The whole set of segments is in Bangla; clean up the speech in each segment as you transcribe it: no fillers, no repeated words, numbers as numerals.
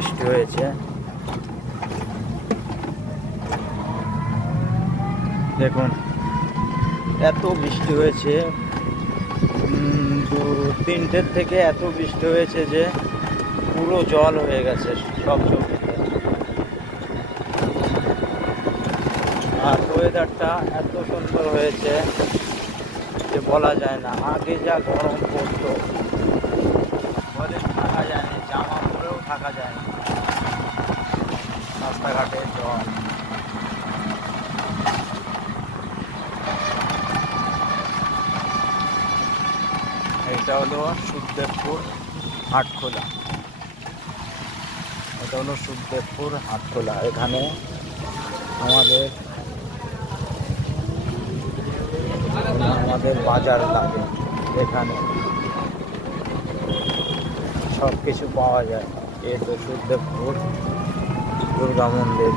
বৃষ্টি হয়েছে। দেখুন এত বৃষ্টি হয়েছে, 3টের থেকে এত বৃষ্টি হয়েছে যে পুরো জল হয়ে গেছে সব জমিতে। আর ওয়েদারটা এত সুন্দর হয়েছে যে বলা যায় না। আগে যা গরম পড়তো বলে থাকা যায় না, জামা পরেও থাকা যায় না, রাস্তাঘাটে জল। এটা হলো সুখদেবপুর হাটখোলা, এটা হলো সুখদেবপুর হাটখোলা। এখানে আমাদের বাজার লাগে, এখানে সব কিছু পাওয়া যায়। এই তো সুখদেবপুর দুর্গা মন্দির।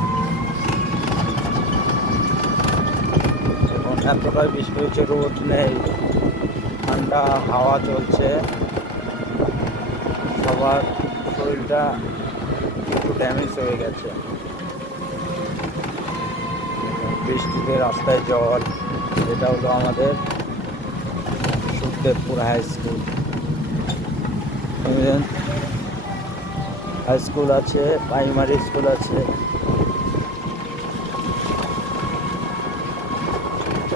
এখন এতটাই বৃষ্টি হচ্ছে, রোদ নেই, ঠান্ডা হাওয়া চলছে, সবার শরীরটা একটু ড্যামেজ হয়ে গেছে বৃষ্টিতে, রাস্তায় জল। এটা হলো আমাদের Sukhdebpur high school. High school আছে, প্রাইমারি স্কুল আছে।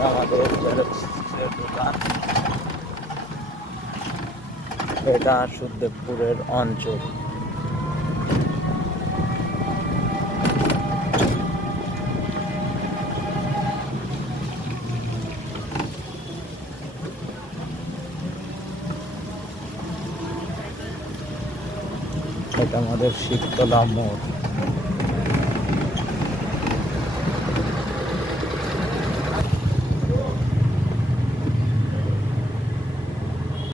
আমাদের জেরক্সের দোকান, এটা সুখদেবপুরের অঞ্চল। এটা আমাদের শিবতলা মোড়।